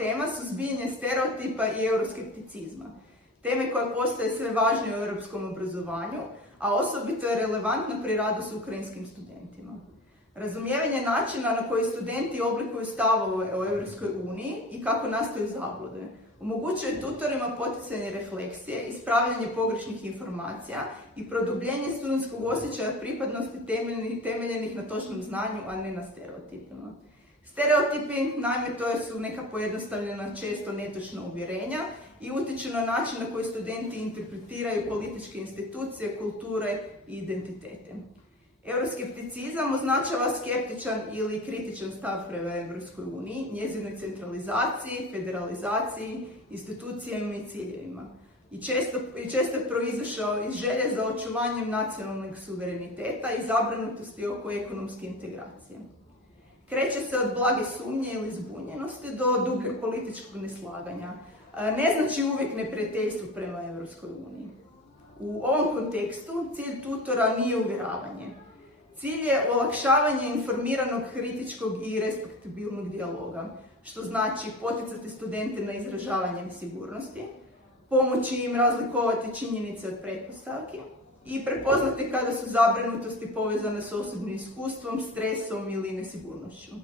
tema suzbijanje stereotipa i euroskepticizma. Teme koja postaje sve važnije u europskom obrazovanju, a osobito je relevantna pri radu s ukrajinskim studentima. Razumijevanje načina na koji studenti oblikuju stavove o Europskoj uniji i kako nastaju zablude omogućuje tutorima poticanje refleksije, ispravljanje pogrešnih informacija i produbljenje studentskog osjećaja pripadnosti temeljenih na točnom znanju, a ne na stereotipima. Stereotipi, naime, to su neka pojednostavljena, često netočna uvjerenja i utječu na način na koji studenti interpretiraju političke institucije, kulture i identitete. Euroskepticizam označava skeptičan ili kritičan stav prema Europskoj uniji, njezinoj centralizaciji, federalizaciji, institucijama i ciljevima. I često je proizašao iz želje za očuvanjem nacionalnog suvereniteta i zabrinutosti oko ekonomske integracije. Kreće se od blage sumnje ili zbunjenosti do dubljeg političkog neslaganja. Ne znači uvijek neprijateljstvo prema Europskoj uniji. U ovom kontekstu cilj tutora nije uvjeravanje. Cilj je olakšavanje informiranog, kritičkog i respektabilnog dijaloga, što znači poticati studente na izražavanje nesigurnosti, pomoći im razlikovati činjenice od pretpostavki i prepoznati kada su zabrinutosti povezane s osobnim iskustvom, stresom ili nesigurnošću.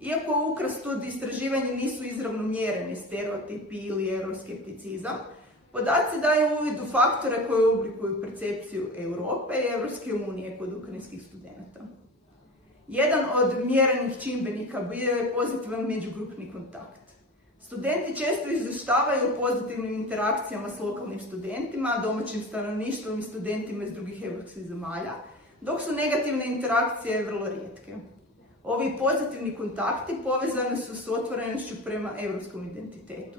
Iako u studiji istraživanja nisu izravno mjereni stereotipi ili euroskepticizam, podaci daju uvid u faktore koji oblikuju percepciju Europe i Europske unije kod ukrajinskih studenata. Jedan od mjerenih čimbenika bio je pozitivan međugrupni kontakt. Studenti često izvještavaju o pozitivnim interakcijama s lokalnim studentima, domaćim stanovništvom i studentima iz drugih europskih zemalja, dok su negativne interakcije vrlo rijetke. Ovi pozitivni kontakti povezani su s otvorenošću prema europskom identitetu.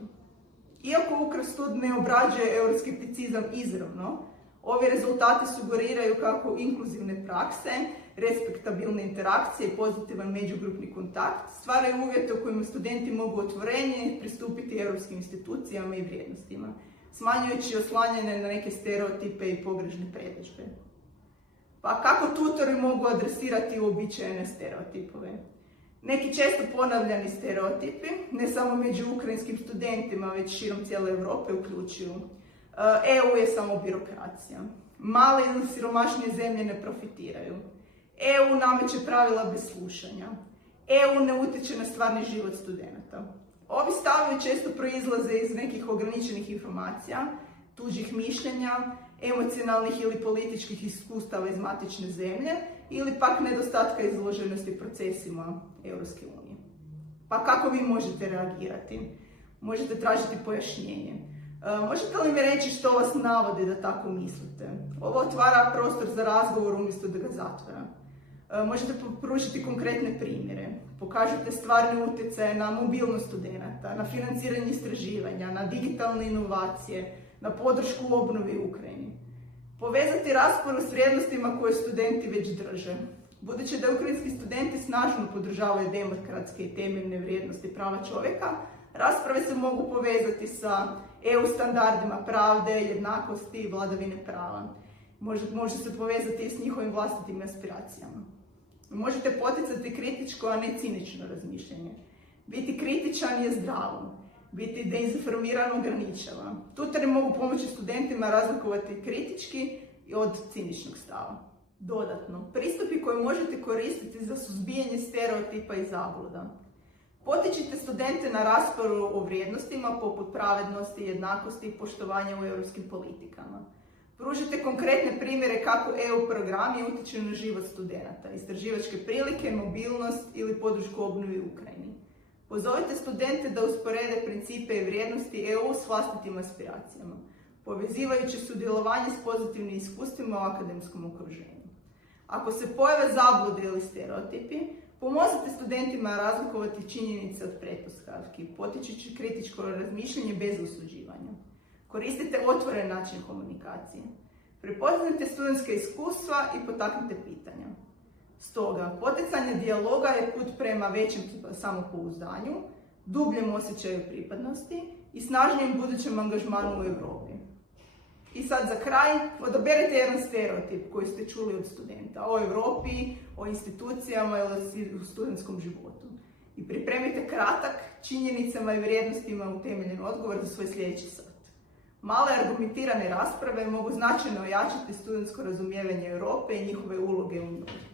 Iako Ukrastud ne obrađuje euroskepticizam izravno, ovi rezultati sugeriraju kako inkluzivne prakse, respektabilne interakcije i pozitivan međugrupni kontakt stvaraju uvjete u kojima studenti mogu otvorenije pristupiti europskim institucijama i vrijednostima, smanjujući oslanjanje na neke stereotipe i pogrešne predodžbe. Pa kako tutori mogu adresirati uobičajene stereotipove? Neki često ponavljani stereotipi, ne samo među ukrajinskim studentima, već širom cijele Europe uključuju EU je samo birokracija, male ili siromašnije zemlje ne profitiraju, EU nameće pravila bez slušanja, EU ne utječe na stvarni život studenata. Ovi stavovi često proizlaze iz nekih ograničenih informacija, tuđih mišljenja, emocionalnih ili političkih iskustava iz matične zemlje ili pak nedostatka izloženosti procesima Europske unije. Pa kako vi možete reagirati? Možete tražiti pojašnjenje. Možete li mi reći što vas navodi da tako mislite? Ovo otvara prostor za razgovor umjesto da ga zatvara. Možete pružiti konkretne primjere. Pokažite stvarne utjecaje na mobilnost studenata, na financiranje istraživanja, na digitalne inovacije, na podršku u obnovi u Ukrajini. Povezati raspravu s vrijednostima koje studenti već drže. Budući da ukrajinski studenti snažno podržavaju demokratske i temeljne vrijednosti prava čovjeka, rasprave se mogu povezati sa EU standardima pravde, jednakosti i vladavine prava. Može se povezati i s njihovim vlastitim aspiracijama. Možete poticati kritičko, a ne cinično razmišljanje. Biti kritičan je zdravo. Biti dezinformiran ograničava. Tutori mogu pomoći studentima razlikovati kritički od ciničnog stava. Dodatno, pristupi koje možete koristiti za suzbijanje stereotipa i zabluda. Potičite studente na raspravu o vrijednostima poput pravednosti, jednakosti i poštovanja u europskim politikama. Pružite konkretne primjere kako EU programi utječu na život studenata, istraživačke prilike, mobilnost ili podršku obnovi u Ukrajini. Pozovite studente da usporede principe i vrijednosti EU s vlastitim aspiracijama, povezivajući sudjelovanje s pozitivnim iskustvima u akademskom okruženju. Ako se pojave zablude ili stereotipi, pomozite studentima razlikovati činjenice od pretpostavki, potičući kritičko razmišljanje bez osuđivanja. Koristite otvoren način komunikacije. Prepoznajte studentska iskustva i potaknite pitanja. Stoga, poticanje dijaloga je put prema većem samopouzdanju, dubljem osjećaju pripadnosti i snažnijem budućem angažmanu u Europi. I sad za kraj, odaberite jedan stereotip koji ste čuli od studenta o Europi, o institucijama ili o studentskom životu. i pripremite kratak, činjenicama i vrijednostima utemeljen odgovor za svoj sljedeći sat. Male argumentirane rasprave mogu značajno ojačati studentsko razumijevanje Europe i njihove uloge u njoj.